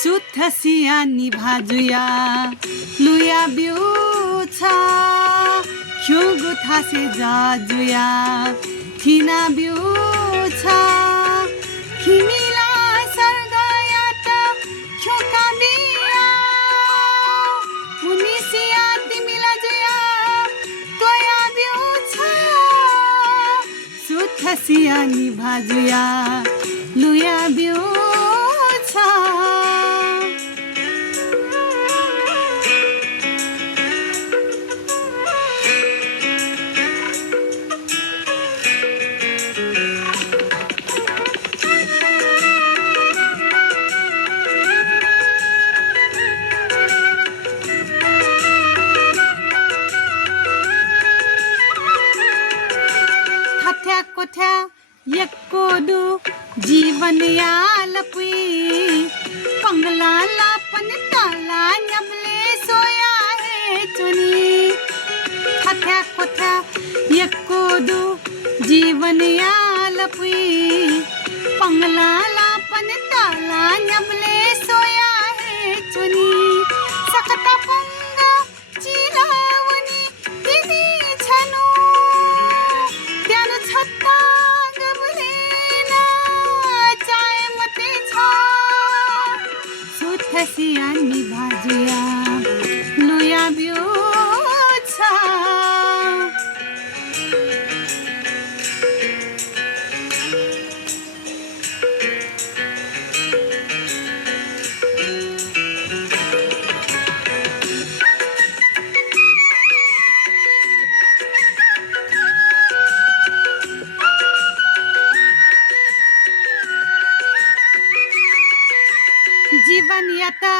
सुथसिया निभाजुया लुया बिउछा ख्युगु थासे जाजुया थिना बिउछा खिमिला सर्गया त ख्योका बिया उनिसिया तिमिला जुया तोया बिउछा सुथसिया निभाजुया लुया बिउछा कोथ्या यक्कोदु जीवन यालपुई पंगला लापन ताला न्यबले सोया है चुनी कोथ्या कोथ्या यक्कोदु जीवन यालपुई पंगला लापन ताला न्यबले सोया है चुनी सकता पंगा चिरावनी तिनी छनु त्यान छत्ता गबलेना चाय मते छा सुथसिया निभाजुया लुया बिउछा जीवन यता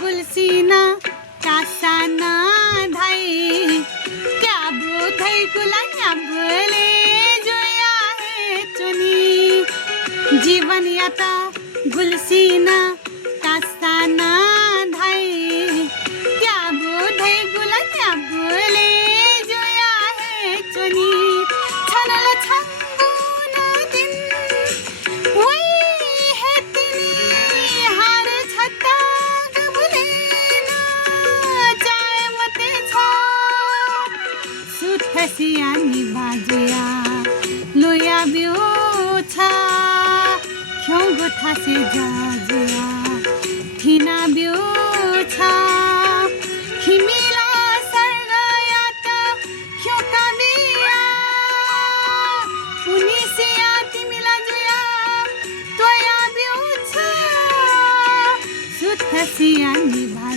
गुलसिना कासाना धाई क्या बोधै गुलाया बोले जोया है चुनी जीवन यता गुलसिना कासाना धाई क्या बोधै गुलाया बोले जोया है चुनी छनल छंगुना दिन वही है तिनी हार छत्ता गबलेना चाय मते छा सुथसिया निभाजुया लुया बिउछा ख्योगु थासे जाजुया थिना बिउछा खिमिला सर्गया त ख्योका बिया उनिसिया तिमिला जुया तोया बिउछा सुथसिया निभा